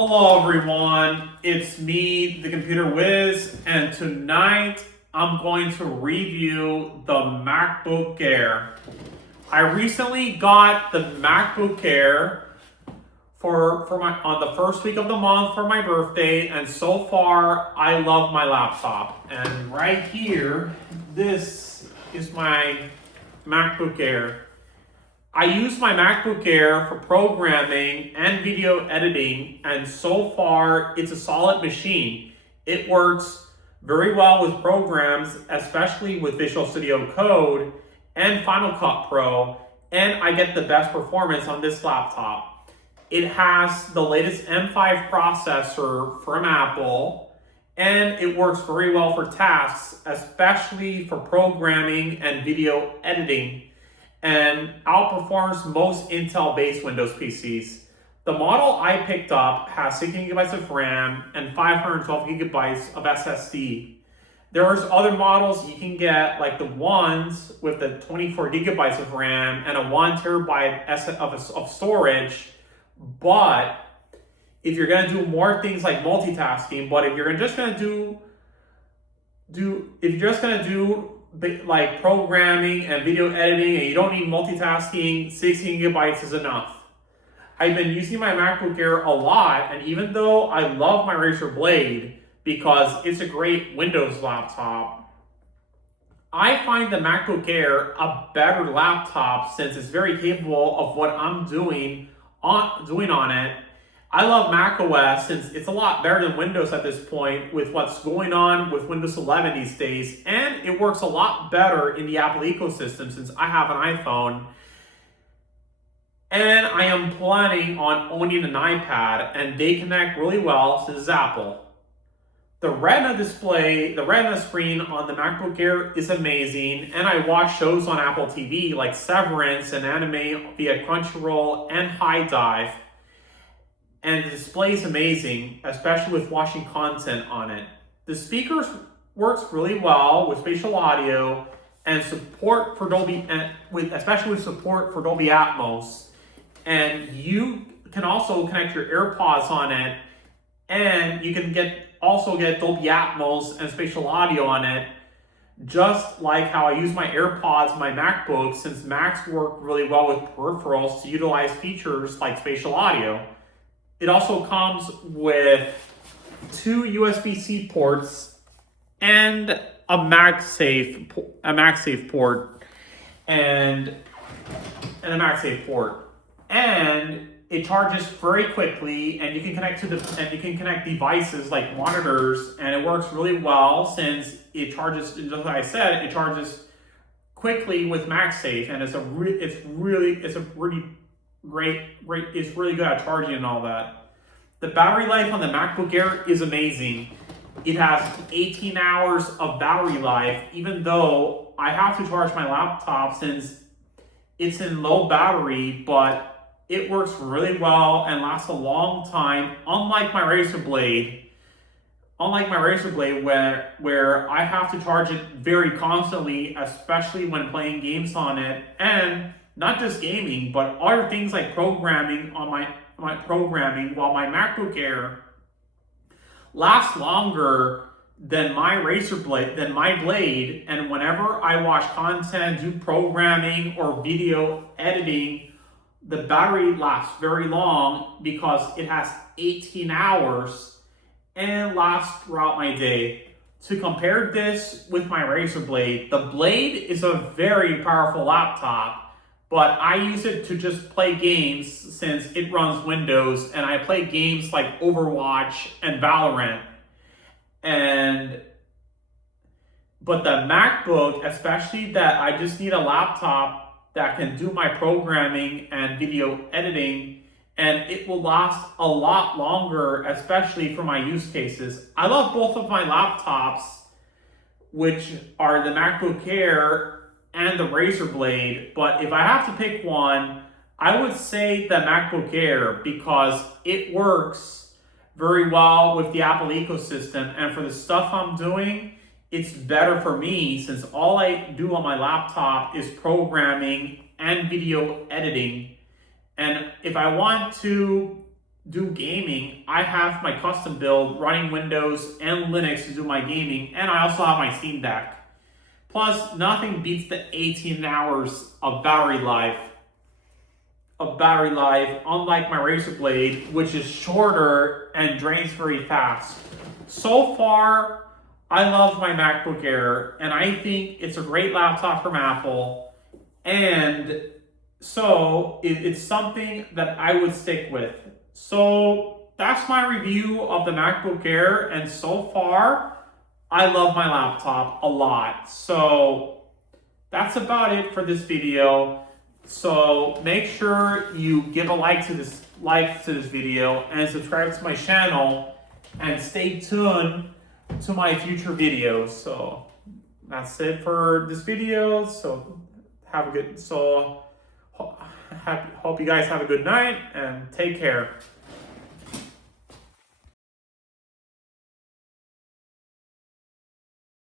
Hello everyone, it's me, the Computer Whiz, and tonight I'm going to review the MacBook Air. I recently got the MacBook Air on the first week of the month for my birthday, and so far I love my laptop. And right here, this is my MacBook Air. I use my MacBook Air for programming and video editing, and so far it's a solid machine. It works very well with programs, especially with Visual Studio Code and Final Cut Pro, and I get the best performance on this laptop. It has the latest M5 processor from Apple, and it works very well for tasks, especially for programming and video editing, and outperforms most Intel-based Windows PCs. The model I picked up has 16 gigabytes of RAM and 512 gigabytes of SSD. There's other models you can get, like the ones with the 24 gigabytes of RAM and a 1 terabyte of storage, but if you're going to do more things like multitasking, but if you're just going to do like programming and video editing and you don't need multitasking, 16 gigabytes is enough. I've been using my MacBook Air a lot, and even though I love my Razer Blade because it's a great Windows laptop, I find the MacBook Air a better laptop since it's very capable of what I'm doing on it. I love macOS since it's a lot better than Windows at this point with what's going on with Windows 11 these days, and it works a lot better in the Apple ecosystem since I have an iPhone, and I am planning on owning an iPad, and they connect really well since it's Apple. The Retina screen on the MacBook Air is amazing, and I watch shows on Apple TV like Severance and anime via Crunchyroll and High Dive. And the display is amazing, especially with watching content on it. The speakers works really well with spatial audio and support for especially with support for Dolby Atmos. And you can also connect your AirPods on it, and you can also get Dolby Atmos and spatial audio on it, just like how I use my AirPods on my MacBook, since Macs work really well with peripherals to utilize features like spatial audio. It also comes with 2 USB-C ports and a MagSafe port and a MagSafe port. And it charges very quickly, and you can connect devices like monitors, and it works really well since it charges, just like I said, it charges quickly with MagSafe, and it's really good at charging and all that. The battery life on the MacBook Air is amazing. It has 18 hours of battery life, even though I have to charge my laptop since it's in low battery, but it works really well and lasts a long time, unlike my Razer Blade. Where I have to charge it very constantly, especially when playing games on it, and not just gaming, but other things like programming on my programming, while my MacBook Air lasts longer than my Blade, and whenever I watch content, do programming or video editing, the battery lasts very long because it has 18 hours and lasts throughout my day. To compare this with my Razer Blade, the Blade is a very powerful laptop, but I use it to just play games since it runs Windows, and I play games like Overwatch and Valorant. But the MacBook, especially that I just need a laptop that can do my programming and video editing, and it will last a lot longer, especially for my use cases. I love both of my laptops, which are the MacBook Air and the Razer Blade, but if I have to pick one, I would say the MacBook Air because it works very well with the Apple ecosystem, and for the stuff I'm doing, it's better for me since all I do on my laptop is programming and video editing. And if I want to do gaming, I have my custom build running Windows and Linux to do my gaming, and I also have my Steam Deck. Plus, nothing beats the 18 hours of battery life. Unlike my Razer Blade, which is shorter and drains very fast. So far, I love my MacBook Air, and I think it's a great laptop from Apple, and so it's something that I would stick with. So that's my review of the MacBook Air, and so far, I love my laptop a lot. So that's about it for this video. So make sure you give a like to this video and subscribe to my channel, and stay tuned to my future videos. So that's it for this video. So hope you guys have a good night and take care.